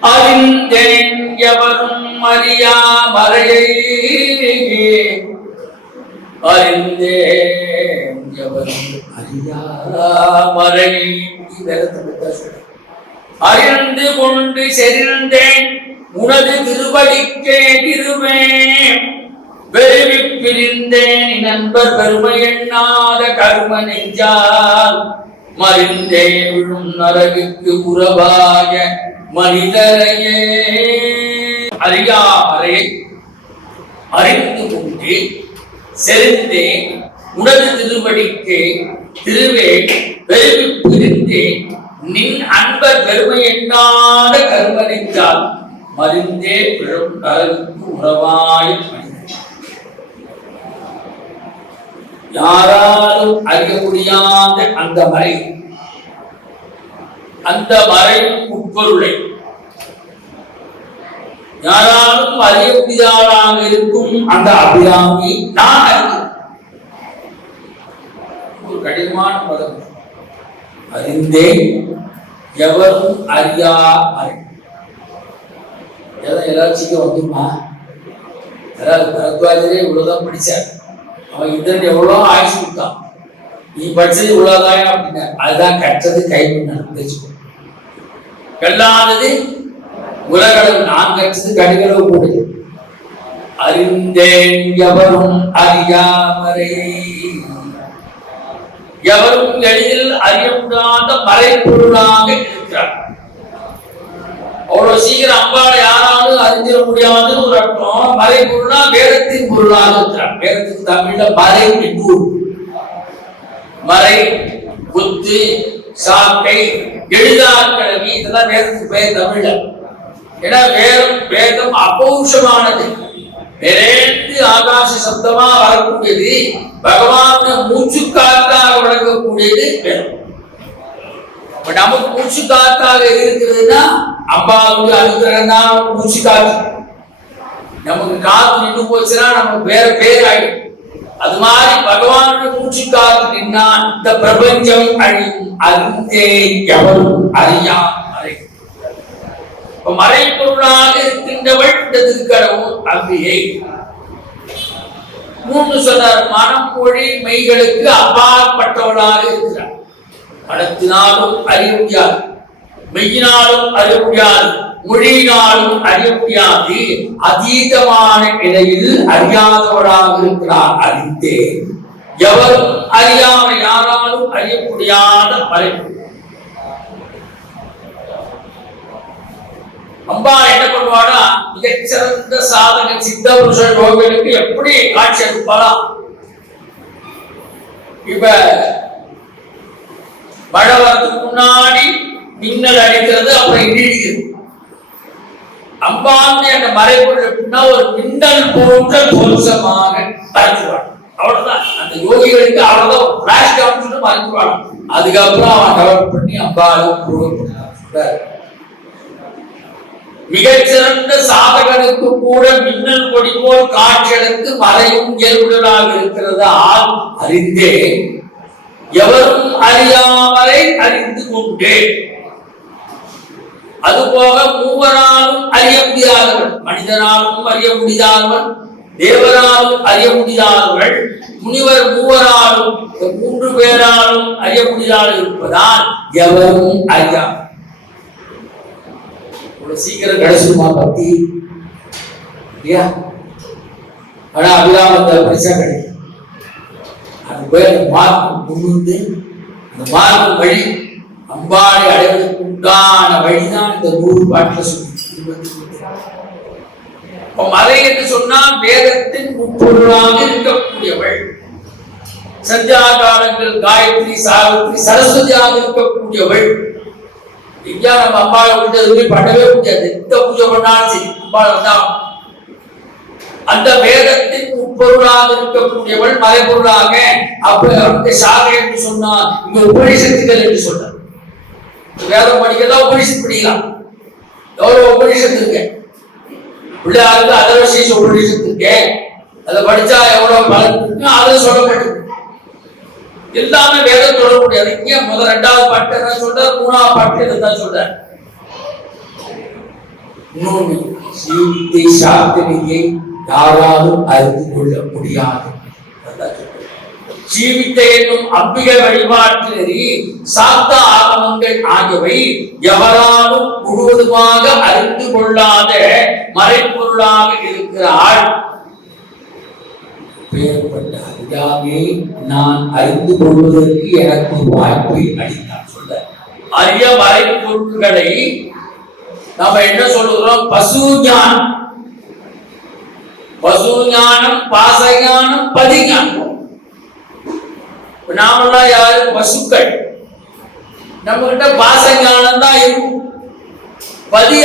அறிந்தேன் அறியா மறையை அறிந்தேவரும் அறியா மறையை அறிந்து கொண்டு செறிந்தேன் உனது திருவடிக்கே திருவே வெறுவி பிரிந்தேன் நண்பர் பெருமை எண்ணாத கரும நெஞ்சால். மறிந்தே விழும் நரகுக்கு உறவாக மனிதரையே. அறியாமலை அறிந்து கொண்டு செலுத்தே உனது திருவடிக்கு திருவே வெறுவி பிரிந்தேன் நின் அன்ப பெருமை எண்ணாத கரும மறிந்தே விழும் நரகுக்கு உறவாய் மனிதன். யாராலும் அறிய முடியாத அந்த மறை. அந்த மறை உட்பொருளை. யாராலும் அறிய முடியாதாக இருக்கும் அந்த அபிராமி நான் அறிவேன் ஒரு கடினமான பதம். அறிந்தேன் எவரும் அறியா அறி எல்லாம் எல்லாரும் சீக்கிரம் வந்துருமா யாராவது பரத்வாஜரே இவ்வளவுதான் படிச்சார். அவன் இதற்கு எவ்வளோ ஆயுசு கொடுத்தான்? நீ படிச்சது இவ்வளோதான் அப்படின்னா அதுதான் கற்றது கை தெரிஞ்சுக்கோ கல்லானது உலகளவு நான் கற்றது கடுகளவு கூடுது அறிந்தேன் எவரும் அறியாமரே எவரும் எளிதில் அறிய மறைப்பொருளாக இருக்கிறார். அவ்வளவு சீக்கிரம் அம்பாவை யாராலும் அறிஞ்சிட முடியாதுன்னு ஒரு அர்த்தம். மறைப்பொருள்னா வேதத்தின் பொருளாக இருக்கிறார். வேதத்துக்கு தமிழ்ல மறை என்று மறை புத்து சாக்கை எழுதாக்கிழவி இதெல்லாம் வேதத்துக்கு பெயர் தமிழ்ல. ஏன்னா வேதம் வேதம் அப்பௌஷமானது நிறைந்து ஆகாச சப்தமா வரக்கூடியது பகவான மூச்சு காத்தாக வழங்கக்கூடியது வேதம். நமக்கு மூச்சு காத்தாக இருக்கிறதுனா அம்பாவுடைய அனுகிரகம் தான் பூச்சி காத்து நமக்கு காத்து நின்று போச்சுன்னா நமக்கு வேற பேர் ஆயிடும். அது மாதிரி பகவானுடைய பூச்சி காத்து நின்னா இந்த பிரபஞ்சம் அழியும். அறிந்தே எவரும் அறியா மறை மறைப்பொருளாக இருக்கின்றவள் இந்த திருக்கடவுள் அம்பிகை. மூன்று சொன்னார் மனம் மொழி மெய்களுக்கு அப்பாற்பட்டவளாக இருக்கிறார் மனத்தினாலும் அறிய முடியாது மெய்யினாலும் அறிய முடியாது மொழியினாலும் அறிய முடியாது அதீதமான நிலையில் அறியாதவராக இருக்கிறார் அறிந்தே. எவரும் அறியாம யாராலும் அறிய முடியாத மறைப்பு அம்பா என்ன பண்ணுவானா மிகச்சிறந்த சாதக சித்த புருஷ யோகிகளுக்கு எப்படி காட்சி அளிப்பாளா இப்ப மழை வரதுக்கு முன்னாடி மின்னல் அடிக்கிறது அப்புறம் இடிக்கிறது. அம்பாந்து என்ற மறைபொருள் எப்படின்னா ஒரு மின்னல் போன்ற பொருசமாக மறைஞ்சுவாள் அவ்வளவுதான். அந்த யோகிகளுக்கு அவ்வளவுதான் பிளாஷ் காமிச்சுட்டு மறைஞ்சுவாள் அதுக்கப்புறம் அவன் டெவலப் பண்ணி அம்பாலும் மிகச்சிறந்த சாதகனுக்கு கூட மின்னல் கொடி போல் காட்சியளுக்கு மறையும் இயல்புகளாக இருக்கிறதால் அறிந்தே. எவரும் அறியாமலை அறிந்து கொண்டேன் அதுபோக மூவராலும் அறிய முடியாதவள் மனிதனாலும் அறிய முடியாதவன் தேவராலும் அறிய முடியாதவள் முனிவர் மூவராலும் மூன்று பேராலும் அறிய முடியாது இருப்பதால் எவரும் அறியா. சீக்கிரம் கிடைச்சிருமா பக்தி? இல்லையா? ஆனா அபிராமத்தை பரிசா கிடைக்கும். அது போய் அந்த மார்க் முன்னுந்து அந்த மார்க் வழி அம்பாளை அடைவதற்கு உண்டான வழிதான் இந்த நூறு பாட்டில் சொல்லி மலை என்று சொன்னால் வேதத்தின் முப்பொருளாக இருக்கக்கூடியவள். சந்தியா காலங்கள் காயத்ரி சாவித்ரி சரஸ்வதியாக இருக்கக்கூடியவள். எங்கேயா நம்ம அம்பாவை விட்டு எதுவுமே பண்ணவே முடியாது. எந்த பூஜை பண்ணாலும் சரி அம்பாளை தான் அந்த வேதத்தின் உட்பொருளாக இருக்கக்கூடியவள் மலைப்பொருளாக. அப்ப வந்து சாகை என்று சொன்னா இங்க உபனிஷத்துக்கள் என்று சொன்னார். வேதம் படிக்கலாம் உபனிஷத்து படிக்கலாம். எவ்வளவு உபனிஷத்து இருக்கு? பிள்ளையாருக்கு அதவசேஷ உபனிஷத்து இருக்கு. அதை படிச்சா எவ்வளவு பலன் இருக்கு அதை சொல்லப்பட்டிருக்கு எல்லாமே வேதம் தொடர்புடையது இங்கே முதல் ரெண்டாவது பாட்டு என்ன சொல்றாரு? மூணாவது பாட்டு இதை தான் சொல்றார்? இன்னொன்று ஜீவித்தை சாத்தனையை யாராலும் அறிந்து கொள்ள முடியாது. அதான் ஜீவித்த என்னும் அம்பிகை வழிபாட்டு நெறி சாத்த ஆகமங்கள் ஆகியவை எவராலும் முழுவதுமாக அறிந்து கொள்ளாத மறைப்பொருளாக இருக்கிறாள். பெயர்பட்ட அறியாமே நான் அறிந்து கொள்வதற்கு எனக்கு ஒரு வாய்ப்பை அளித்தார். சொல்ல அரிய மறைப்பொருட்களை நாம என்ன சொல்லுகிறோம்? பசு ஞானம். பசு ஞானம் பாசஞானம் பதிஞானம். நாமெல்லாம் யாரு பசுக்கள். நம்ம கிட்ட பாசஞானம் தான் இருக்கும். பதி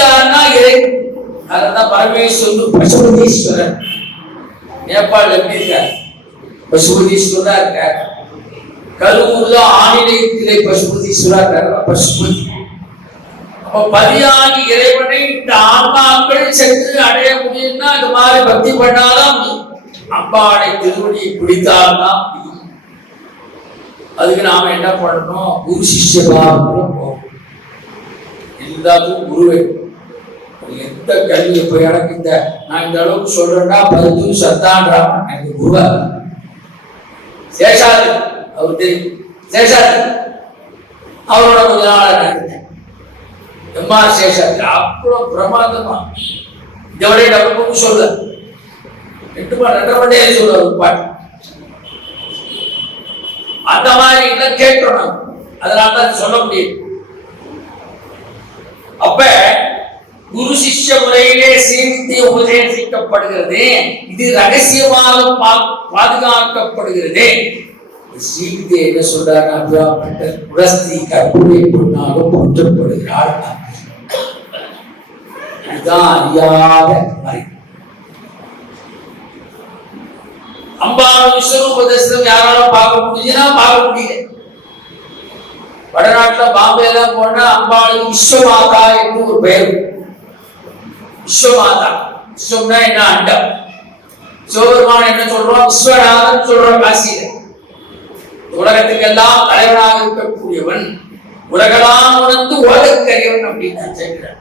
இறை அதுதான் பரமேஸ்வரன் பசுபதீஸ்வரன். நேபாள் எப்படி இருக்கார்? பசுபதீஸ்வரா இருக்கார். கருவூர்ல ஆணிலையத்திலே பசுபதீஸ்வரா இருக்கார். பசுபதி. பதியாகி இறைவனை இந்த ஆன்மாக்கள் சென்று அடைய முடியும்னா இந்த மாதிரி பக்தி பண்ணாதான் முடியும். அம்பாடை திருவடியை பிடித்தால்தான் அதுக்கு நாம என்ன பண்ணணும்? குரு சிஷ்யபாவத்துல போகணும். எல்லாத்துக்கும் குருவே. எந்த கல்வி இப்ப எனக்கு இந்த நான் இந்த அளவுக்கு சொல்றேன்னா பதிவு சத்தான்றான் எனக்கு குருவா. சேஷாதி. அவர் தெரியும் சேஷாதி. அவரோட கொஞ்ச நாள் நான் எம்ஆர் சேஷாதி? அவ்வளவு பிரமாதமா. இதை விட நமக்கு சொல்ல. எட்டு மணி ரெண்டரை மணி நேரம் சொல்லுவார் பாட்டு. அந்த மாதிரி இதை கேட்கிறோம் நம்ம அதனால தான் சொல்ல முடியும். அப்ப குரு சிஷ்ய முறையிலே சேமித்து உபதேசிக்கப்படுகிறது. இது ரகசியமாக பா- பாதுகாக்கப்படுகிறது. சீர்த்தி என்ன சொல்றாங்க அப்படியாப்பட்ட குலஸ்திரீ கற்பனை பொண்ணாக போற்றப்படுகிறாள் இதுதான் அறியாத மறை. அம்பாள் விஸ்வரூப தரிசனம் யாராலும் பார்க்க முடியுதுன்னா பார்க்க முடியல. வடநாட்டுல பாம்பேல போனா அம்பாளுக்கு விஸ்வமாதா என்று ஒரு பெயர். விஸ்வமாதா. விஸ்வம்னா என்ன? அண்டம். சிவபெருமான் என்ன சொல்றோம் விஸ்வநாதன் சொல்றோம் காசியில உலகத்துக்கெல்லாம் தலைவனாக இருக்கக்கூடியவன் உலகெல்லாம் உணர்ந்து உலகக்கரியவன் அப்படின்னு நான் சொல்கிறேன்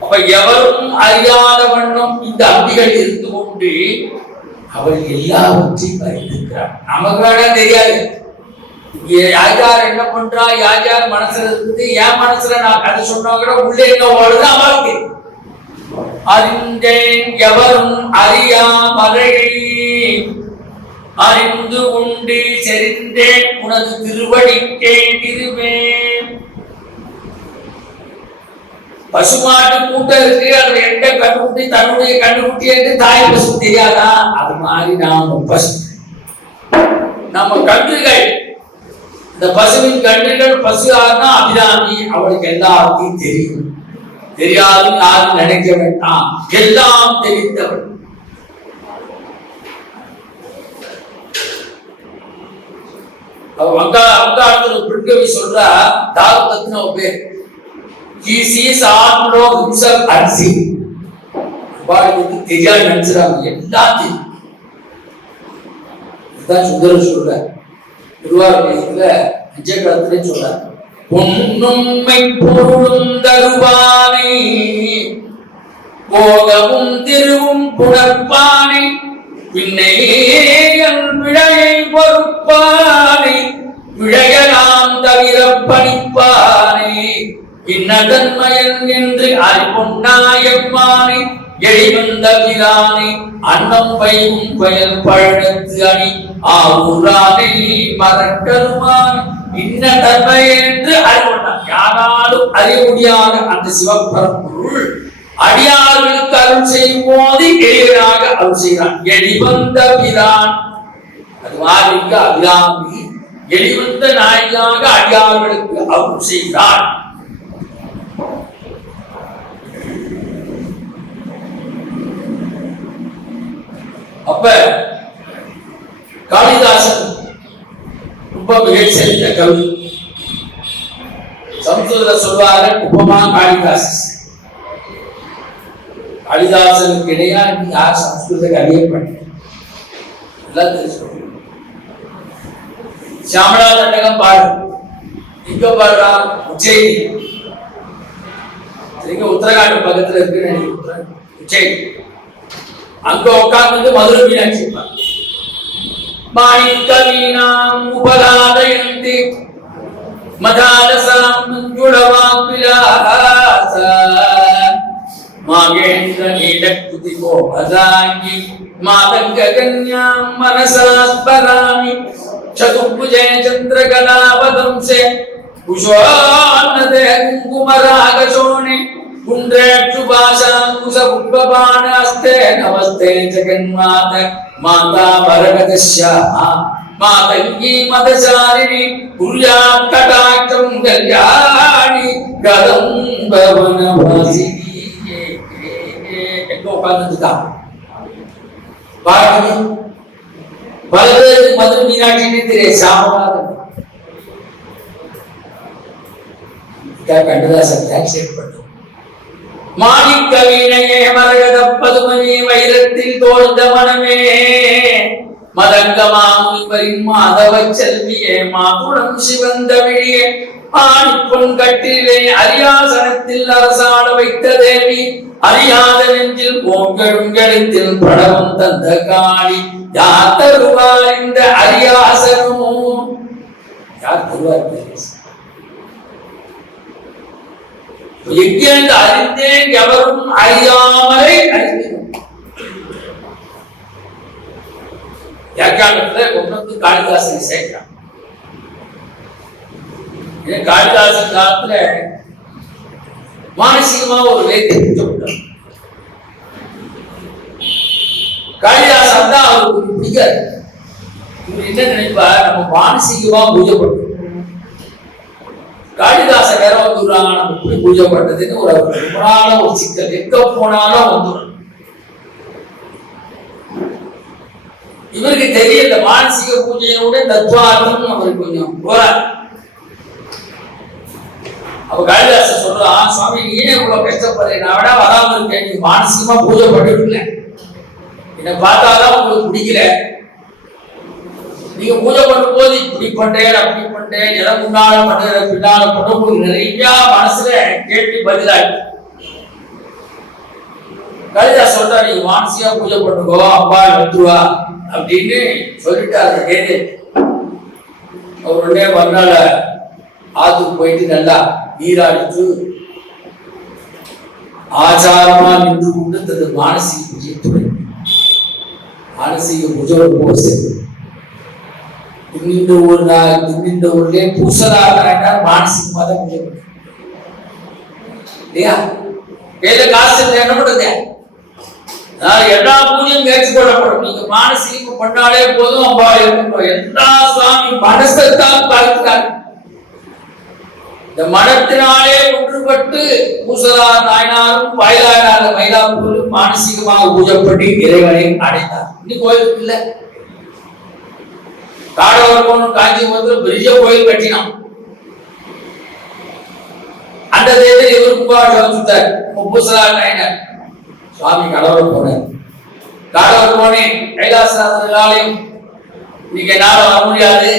அப்ப எவரும் அறியாத வண்ணம் இந்த அம்பிகள் இருந்து கொண்டு அவள் எல்லாவற்றையும் அறிந்திருக்கிறார். நமக்கு வேணா தெரியாது. யார் யார் என்ன பண்றா? யார் யார் மனசுல இருக்குது. என் மனசுல நான் கதை சொன்னா கூட உள்ளே என்ன ஓடுது அவளுக்கு அறிந்தேன் எவரும் அறியா மலையை அறிந்து உண்டு செறிந்தேன். உனது திருவடிக்கே திருவேன் பசுமாட்டு கூட்டம் இருக்கு அதுல எந்த கண்ணுக்குட்டி தன்னுடைய கண்ணுக்குட்டி என்று தாய் பசு தெரியாதா? அது மாதிரி நாம பசு. நம்ம கன்றுகள் இந்த பசுவின் கன்றுகள் பசு ஆறுனா அபிராமி அவளுக்கு எல்லாத்தையும் தெரியும். தெரியாது யாரும் நினைக்க வேண்டாம். எல்லாம் தெரிந்தவள். அவ வங்காளத்துல பிள்கவி சொல்றா தாவத்தத்துன்னு பேர். He sees all know himself unseen. அம்பாளுக்கு தெரியாது நினைச்சிடாங்க எல்லாத்தையும் இதுதான் சுந்தரம் சொல்ற திருவாரூர்ல அஞ்சே காலத்திலே சொல்ற பொன்னுண்மை பொருளும் தருவானே போகவும் திருவும் புணர்ப்பானே பின்னே விழையை பொறுப்பானை விழையலாம் தவிர பணிப்பானே. இன்னதன்மயன் என்று அறிவுண்ணாயம்மானே எளிவந்த பிரானே அன்னம் பையும் பயல் பழனத்து அணி ஆவுரானை மறக்கருமான் இன்ன தன்மை என்று அறிவுண்ணான் யாராலும் அறிய முடியாத அந்த சிவபரம்பொருள் அடியார்களுக்கு அருள் செய்யும் போது எளியராக அருள் செய்கிறான். எளிவந்த பிரான் அது மாதிரி அபிராமி எளிவந்த அடியார்களுக்கு அருள் செய்கிறான். அப்ப காளிதாசன் ரொம்ப மிகச் சிறந்த கவி. சம்ஸ்கிருத சொல்வாரு உபமா காளிதாசன். காளிதாசனுக்கு இடையா நீ யார் சம்ஸ்கிருத கவியை பண்ண எல்லாம் தண்டகம் பாடு. இங்க பாடுறா? உச்சேரி இங்க உத்தரகாண்ட் பக்கத்துல இருக்கு நினைக்கிறேன். சரி அங்க உட்கார்ந்து மதுரை மீனாட்சி இருப்பாங்க. உபராதயந்தி வீணாம் உபலாதயந்தி மதாலசாம் மஞ்சுளவாப்பிலாச மாகேந்திர நீலக்குதி கோபதாங்கி மாதங்க கன்யாம் மனசாஸ்பராமி சதுர்புஜே சந்திரகலாவதம்சே குஷோன்னதே குங்குமராகசோணி குன்றேற்று பாசாங்குச புஷ்பபாணாஸ்தே நமஸ்தே ஜெகன்மாத மாதா பரகதஸ்யாः மாதங்கி மதசாரிணி குர்யா கடாட்சம் கல்யாணி கதம்பவனவாசினி எங்க உட்கார்ந்துட்டா பாரதி பல பேருக்கு மதுரை மீனாட்சின்னு தெரியும் சாமநாதன் கண்டதாசன் ஆக்சிடென்ட் பண்ணோம் மாணிக்க வீணையே மரகத பதுமனே வைரத்தில் தோழ்ந்த மனமே. மதங்க மாமுனிவரின் மாதவ செல்வியே மாதுளம் சிவந்த விழியே. ஆணிப்பொன் கட்டிலே அரியாசனத்தில் அரசாட வைத்த தேவி அறியாத நெஞ்சில் ஓங்கெழுங்கெழுத்தில் படவம் தந்த காளி. யார் தருவார் இந்த அரியாசனமும் யார் தருவார் தெரியும் எங்கேந்து அறிந்தேன் எவரும் அறியாமலே. அறிந்தேன் யாழ்ப்பாணத்துல கொண்டு காளிதாசனை சேர்க்கிறான். காளிதாசன் காலத்துல மானசீகமா ஒரு வேத்தை குற்றப்பட்டார் காளிதாசன் தான் அவருக்கு பிடிக்காது இவர் என்ன நினைப்பார்? நம்ம மானசீகமா பூஜை காளிதாச வேற வந்துடுறாங்க நம்ம இப்படி பூஜை பண்றதுன்னு ஒரு ரொம்ப நாளா ஒரு சிக்கல். எங்க போனாலும் வந்துடும் இவருக்கு தெரியல மானசீக பூஜையோட தத்துவார்த்தம் அவருக்கு கொஞ்சம் போறார் அப்ப காளிதாச சொல்றான் சுவாமி நீனே இவ்வளவு கஷ்டப்படுறேன் நான் விட வராம இருக்கேன் நீ மானசிகமா பூஜை பண்ணிட்டு என்ன பார்த்தாதான் உங்களுக்கு பிடிக்கல. நீங்க பூஜை பண்ணும் போது இப்படி பண்றேன் அப்படி பண்றேன் எதை முன்னால பண்றது பின்னால பண்ண நிறைய மனசுல கேட்டு பதிலாகி கவிதா சொல்றா நீங்க மானசியா பூஜை பண்ணுங்கோ அப்பா வந்துருவா அப்படின்னு சொல்லிட்டாரு கேது அவர் உடனே மறுநாள் ஆத்துக்கு போயிட்டு நல்லா நீராடிட்டு ஆச்சாரமா நின்று கொண்டு தனது மானசீக பூஜை மானசீக பூஜை போது இன்னிந்த ஒரு நாள் இன்னிந்த ஊர்லயே பூசலாகிறாங்க மானசீகமா தான் பூஜை பண்ணுங்க இல்லையா? கையில காசு இல்லை என்ன பண்ணுங்க? நான் எல்லா பூஜையும் ஏற்றுக்கொள்ளப்படும் கொள்ளப்படும் நீங்க மானசீகம் பண்ணாலே போதும் அப்பா இருக்கட்டும் எல்லா சுவாமி மனசத்தான் பார்க்கிறார். இந்த மனத்தினாலே ஒன்றுபட்டு பூசலா நாயனாரும் வாயிலாயனார மயிலாப்பூரும் மானசீகமாக பூஜை பண்ணி இறைவனை அடைந்தார். இன்னும் கோயிலுக்கு இல்லை. காடவர் காஞ்சிபுரத்தில் பெரிய கோயில் கட்டினான் அந்த தேவர் இவர் கும்பாட்சி வந்துட்டார் முப்புசலா நாயனர். சுவாமி கடவுள் போனார். கடவுள் போனே கைலாசநாதர் ஆலயம் இன்னைக்கு என்னால் வர முடியாது.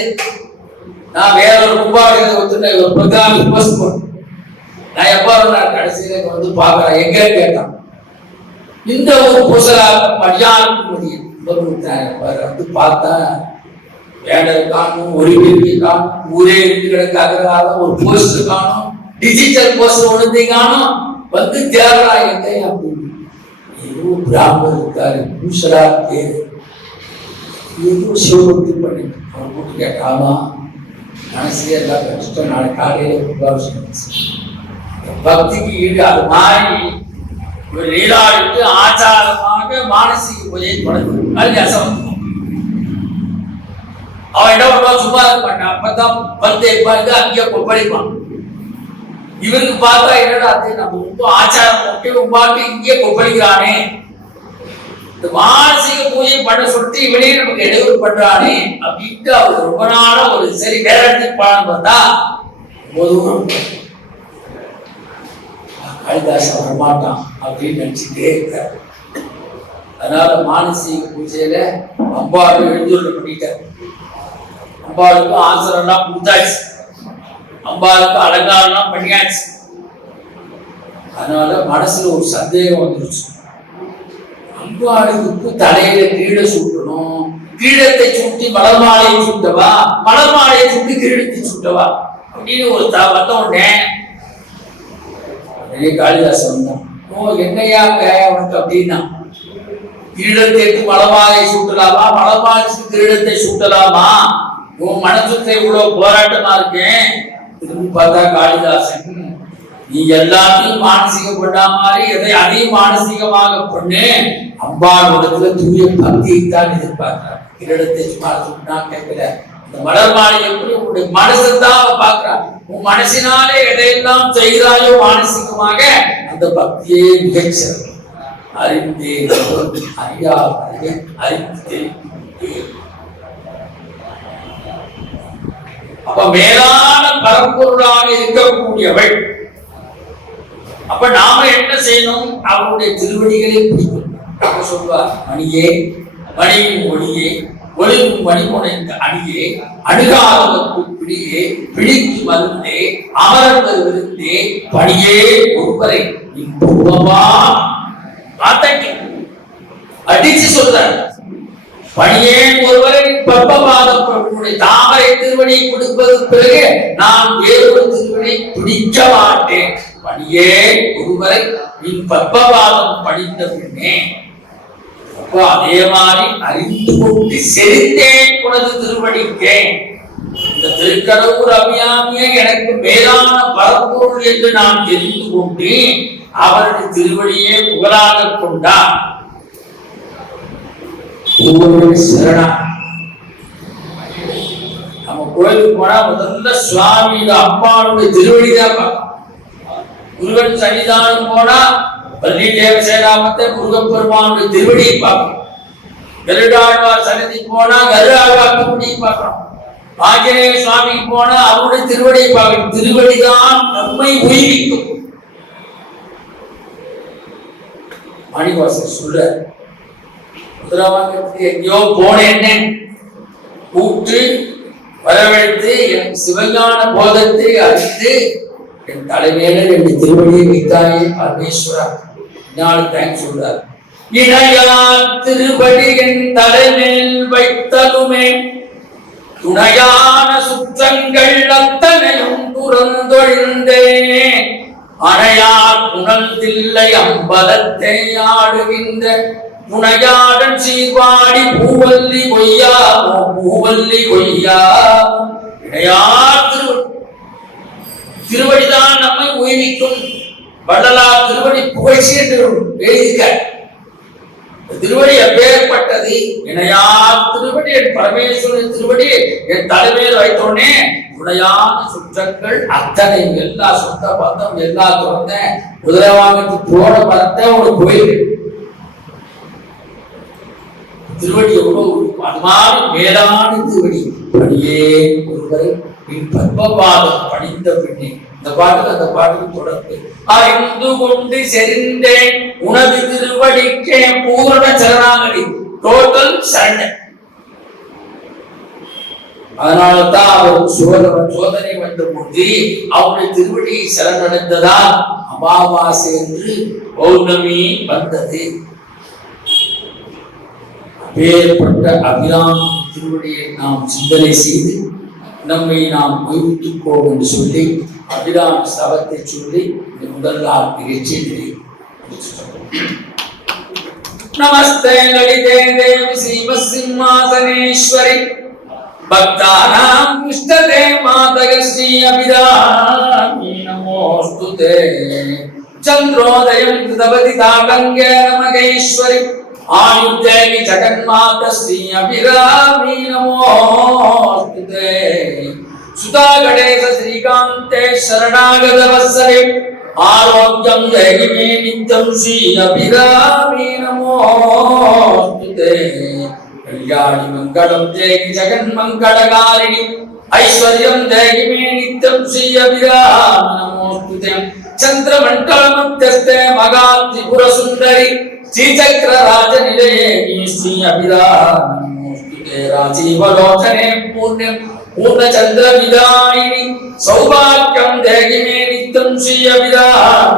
நான் வேற ஒரு கும்பாபிஷேகத்தை ஒத்துட்டேன் ஒரு ப்ரோக்ராம் போஸ்ட் நான் எப்போ நான் கடைசியில வந்து பார்க்குறேன். எங்க கேட்டான் இந்த ஒரு புசலா மடியானுக்கு முடியும் வந்து பார்த்தா பேனர் காணும் ஒரு பெரிய காணும் ஊரே இருந்து கிடக்காத ஒரு போஸ்ட் காணும். டிஜிட்டல் போஸ்ட் ஒன்று காணும். வந்து தேடுறா எங்க அப்படின்னு ஏதோ பிராமணர் இருக்காரு பூசலா பேரு ஏதோ சிவபக்தி பண்ணி அவர் கூட்டு கேட்டாமா மனசுல எல்லாம் கஷ்டம். நாளை காலையில பக்திக்கு ஈடு. அது மாதிரி ஒரு நீராடிட்டு ஆச்சாரமாக மானசீக பூஜையை தொடங்கும் அது அசம் அவன் என்ன பண்ணுவான்? சும்மா இருக்க மாட்டான். அப்பதான் பத்து பாருங்க அங்கேயே கொப்பளிப்பான் இவருக்கு பார்த்தா என்னடா அது? நம்ம ரொம்ப ஆச்சாரம் போட்டு ரொம்ப இங்கே கொப்பளிக்கிறானே இந்த மானசீக பூஜை பண்ண சொல்லிட்டு இவனே நமக்கு இடையூறு பண்றானே அப்படின்ட்டு அவர் ரொம்ப நாளா ஒரு சரி வேற இடத்துக்கு போலான்னு பார்த்தா போதும் காளிதாசன் வரமாட்டான் அப்படின்னு நினைச்சுட்டே இருக்கார். அதனால மானசீக பூஜையில அம்பாவை எழுந்துள்ள பண்ணிட்டார். அம்பாளுக்கு ஆசனம்லாம் கொடுத்தாச்சு. அம்பாளுக்கு அலங்காரம்லாம் பண்ணியாச்சு. அதனால மனசுல ஒரு சந்தேகம் வந்துருச்சு. அம்பாளுக்கு தலையில கீழே சுட்டணும். கீழத்தை சுட்டி மலர்மாலையை சுட்டவா? மலர்மாலையை சுட்டி கிரீடத்தை சுட்டவா? அப்படின்னு ஒரு த வந்த உடனே காளிதாசன் வந்தான். ஓ என்னையாங்க உனக்கு அப்படின்னா? கிரீடத்திற்கு மலமாலை சூட்டலாமா? மலமாலை கிரீடத்தை சூட்டலாமா? உன் மனசுக்கு இவ்வளவு போராட்டமா இருக்கேன்? திரும்பி பார்த்தா காளிதாசன் நீ எல்லாத்தையும் மானசீகப்பட்டா மாதிரி எதை அதையும் மானசீகமாக பண்ணு. அம்பாளோடத்துல தூய பக்தியை தான் எதிர்பார்க்கிறார் இரடத்தை சும்மா சுட்டா கேட்கல. இந்த மலர் மாலை எப்படி உன்னுடைய மனசு தான் அவ உன் மனசினாலே எதையெல்லாம் செய்கிறாயோ மானசீகமாக அந்த பக்தியே மிகச்சிறந்த அறிந்தே அறியா அறிந்தே. அப்ப மேலான பரம்பொருளாக இருக்கக்கூடியவள். அப்ப நாம என்ன செய்யணும்? அவருடைய திருவடிகளை பிடிக்கணும். சொல்வார் மணியே மணியும் ஒளியே ஒளிவும் மணிமுனைந்த அணியே அணுகாதவர்க்கு பிடியே பிடித்து மருந்தே அமரவர் விருந்தே பணியே ஒருவரை இன்பமா அடிச்சு சொல்றாரு. பணியேன் ஒருவரை பற்பபாதம் பிரபுடைய தாமரை திருவடியை கொடுப்பது பிறகு நான் வேறொரு திருவடியை பிடிக்க மாட்டேன். பணியே ஒருவரை நீ பற்பபாதம் படித்த பின்னே. அப்போ அதே மாதிரி அறிந்து கொண்டு செறிந்தேன் உனது திருவடிக்கேன் இந்த திருக்கடவுர் அபியாமியை எனக்கு மேலான பரப்பொருள் என்று நான் தெரிந்து கொண்டு அவரது திருவடியே புகழாக கொண்டான். ஒவ்வொரு சரணா. நம்ம கோயிலுக்கு போனா முதல்ல சுவாமி அம்மாவுடைய திருவடி தான் பார்க்கணும். முருகன் சன்னிதானம் போனா பள்ளி தேவசேனாமத்தை முருகப்பெருமானுடைய திருவடியை பார்க்கணும். கருடாழ்வார் சன்னதிக்கு போனா கருடாழ்வார் திருவடியை பார்க்கணும். ஆஞ்சநேய சுவாமிக்கு போனா அவருடைய திருவடியை பார்க்கணும். திருவடிதான் நம்மை உயிரிக்கும். மணிவாசன் சொல்ற முதலாவது எங்கேயோ போனேன்னு கூட்டு வரவழைத்து என் சிவஞான போதத்தை அறிந்து என் தலைமையில ரெண்டு திருவடியை வைத்தாயே பரமேஸ்வரா. நாலு தேங்க்ஸ் சொல்றார். இணையா திருவடி என் தலைமையில் வைத்தலுமே. துணையான சுற்றங்கள் அத்தனையும் துறந்தொழிந்தேனே. அணையார் புனல் தில்லை அம்பலத்தை ஆடுகின்ற புனையாடன் சீர்வாடி பூவல்லி கொய்யா பூவல்லி கொய்யா. இணையார் திருவடி திருவடிதான் நம்மை உயிர்விக்கும். வள்ளலார் திருவடி புகழ்ச்சி என்று எழுதிக்க திருவடி அப்பேற்பட்டது இணையார் திருவடி என் பரமேஸ்வரன் திருவடி என் தலைமையில் வைத்தோடனே உடையான சுற்றங்கள் அத்தனை எல்லா சுத்த பந்தம் எல்லா துறந்த குதிரை வாங்கிட்டு போன பார்த்த ஒரு கோயில் திருவடி எவ்வளவு அன்பான மேலான திருவடி. அப்படியே ஒருவரை என் பத்மபாதம் படித்த பின்னே இந்த பாட்டுக்கு அந்த பாட்டுக்கு தொடர்ந்து அறிந்து கொண்டு செறிந்தேன் உனது திருவடிக்கே பூரண சரணாகதி. டோட்டல் சரண அதனால தான் அவர் சோதனை சோதனை வந்த போது அவருடைய திருவடியை சரணடைந்ததால் அமாவாசை என்று பௌர்ணமி வந்தது. அப்பேற்பட்ட அபிராமி திருவடியை நாம் சிந்தனை செய்து நம்மை நாம் மகிழ்த்துக்கோம் என்று சொல்லி அபிராமி ஸ்தவத்தை சொல்லி இந்த முதல் நாள் நிகழ்ச்சியை நமஸ்தே லலிதே தேவி ஸ்ரீம சிம்மாசனேஸ்வரி பக்தானாம் இஷ்டதே மாதக ஸ்ரீ அபிராமி நமோஸ்துதே. சந்திரோதயம் கிருதவதி தாகங்கே நமகேஸ்வரி. ஆயுத்தேவி ஜகன்மாத ஸ்ரீ அபிராமி நமோஸ்துதே சுதா கணேச ஸ்ரீகாந்தே சரணாகத வத்சலே ஆரோக்கியம் தேகி மே நித்யம் ஸ்ரீ அபிராமி நமோஸ்துதே கல்யாணி மங்களம் தேகி ஜெகன் மங்களகாரிணி ஐஸ்வர்யம் தேகி மே நித்யம் ஸ்ரீ அபிராமி நமோஸ்துதே சந்திரமண்டலமத்தியஸ்தே மகா திபுர श्रीचक्र राज निलये ईशी अभिरामिमूर्तिके राजीवलोचने पूर्ण चंद्र विदाई सौभाग्यम देहि मे नित्यं श्री अभिदा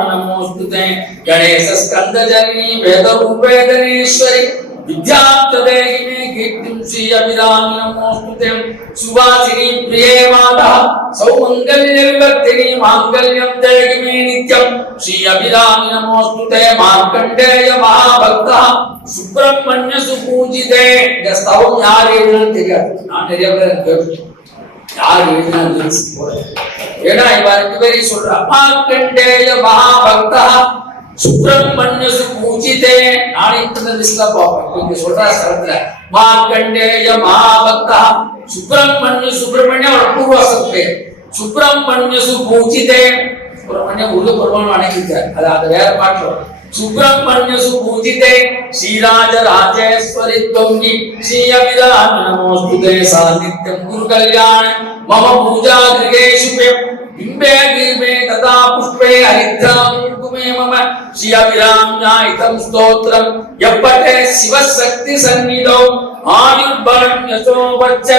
नमोस्तुते गणेश स्कंद जननी वेद रूपे गणेश्वरी। देहि मे कीर्तिं श्री अभिराम नमोस्तुते सुवासिनी प्रिये माता सौमंगल्य विवर्तिनी मांगल्यं देहि मे नित्यं श्री अभिराम नमोस्तुते मार्कण्डेय महाभक्तः சுப்பிரமணிய சுபூஜிதே இந்த ஸ்தவம் யார் எழுதுன்னு தெரியாது நான் நிறைய பேர் கேட்டு யார் எழுதினான்னு தெரிஞ்சு போல ஏன்னா இவன் ரெண்டு பேரையும் சொல்றா மார்க்கண்டேய மகாபக்தா சுப்பிரமணிய சுபூஜிதே நான் இந்த லிஸ்ட்ல பார்ப்பேன் இங்க சொல்ற ஸ்தலத்துல மார்க்கண்டேய மகாபக்தா சுப்பிரமணிய சுப்பிரமணிய அவரோட பூர்வாசம் பேர் சுப்பிரமணிய சுபூஜிதே சுப்பிரமணியம் உள்ள பெருமான் வணங்கிட்டார் அது அந்த வேற பாட்டு வரும் சுப்பிரமணிய சுபூஜிதே ஸ்ரீராஜ ராஜேஸ்வரி தொங்கி ஸ்ரீ அபிராம நமோஸ்துதே சாநித்யம் குரு கல்யாண மம பூஜா கிரகேஷு மே பிம்பே கிருமே ததா புஷ்பே ஹரித்ராம் குமே மம ஸ்ரீ அபிராம் ஞாயிதம் ஸ்தோத்திரம் எப்பட்டே சிவசக்தி சந்நிதோ ஆயுர்பலம் யசோ வச்ச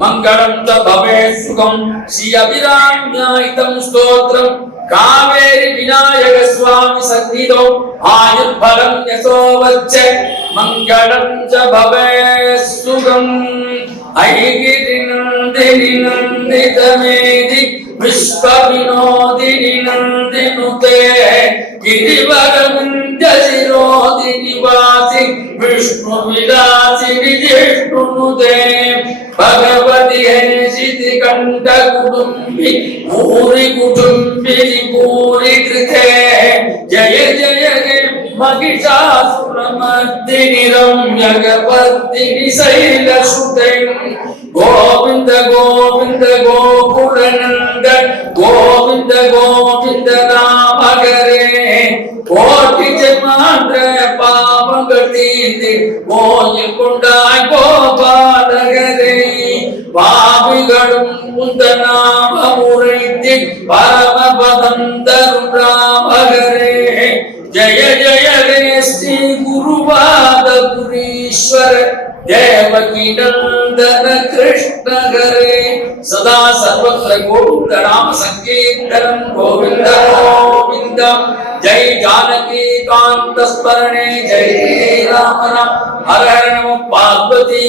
மங்களம் ச பவே சுகம் ஸ்ரீ அபிராம் ஞாயிதம் ஸ்தோத்திரம் காவேரி விநாயக ವಿಶ್ವ ವಿನೋದಿನಿ ನಂದಿನುತೆ ಗಿರಿವರ ಮುಂಜಸಿರೋದಿ ನಿವಾಸಿ ವಿಷ್ಣು ವಿಲಾಸಿ ವಿಜಿಷ್ಣುನುತೆ ಭಗವತಿ ಹರಿಸಿತಿ ಕಂಠ ಕುಟುಂಬಿ ಭೂರಿ ಕುಟುಂಬಿ ಭೂರಿ ಕೃತೆ ಜಯ ಜಯ ಮಹಿಷಾಸುರಮರ್ದಿನಿ ರಮ್ಯಗಪರ್ದಿನಿ ಶೈಲಸುತೈ கோவிந்த கோவிந்த கோகுலநந்த கோவிந்த கோவிந்த நாமகரே போற்றி ஜென்மாந்த பாவங்கள் தீர்ந்து கோயில் கொண்டாய் கோபாலகரே. பாவிகளும் உந்த நாம உரைத்து பரமபதம் தரும் ராமகரே. ஜெய ஜெயரே ஸ்ரீ குருவாத குரீஸ்வர தேவகிடம் நந்தன கிருஷ்ண ஹரே சதா சர்வத்திர கோவிந்த நாம சங்கீர்த்தனம் கோவிந்த கோவிந்த ஜெய் ஜானகி காந்த ஸ்மரணே ஜெய் ராம ராம் ஹர ஹர பார்வதி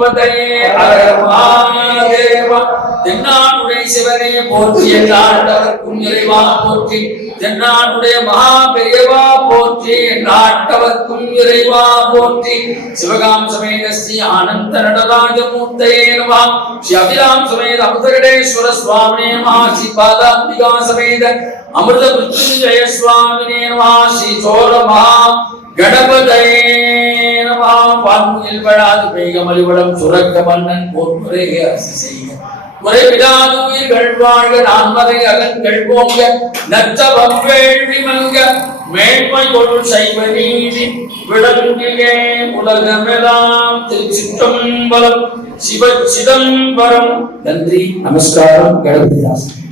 பதயே ஹர மகாதேவ தென்னாடுடைய சிவனே போற்றி என்னாட்டவர்க்கும் இறைவா போற்றி தென்னாடுடைய மகா பெரியவா போற்றி நாட்டவர்க்கும் இறைவா போற்றி. சிவகாம் சமேத ஸ்ரீ ஆனந்த நடராஜமூர்த்தையே நம. ஸ்ரீ அபிராம் சமேத அமுதகடேஸ்வர சுவாமியே மகா ஸ்ரீ பாதாம்பிகா சமேத அமிர்த மிருத்யுஞ்சய சுவாமினே நம ஸ்ரீ சோர மகா கணபதயே நம வான்முகில் வழாது பெய்கமலிவளம் சுரக்க மன்னன் போர்முறை அரசு செய்க முறைவிடாது உயிர்கள் வாழ்க நான்மறை அகங்கள் போங்க நத்தவம் வேள்வி மங்க மேன்மை பொருள் சைவ நீதி விளங்கியே உலகமெல்லாம் திருச்சிற்றம்பலம் சிவ சிதம்பரம் நன்றி நமஸ்காரம் கணபதிதாசன்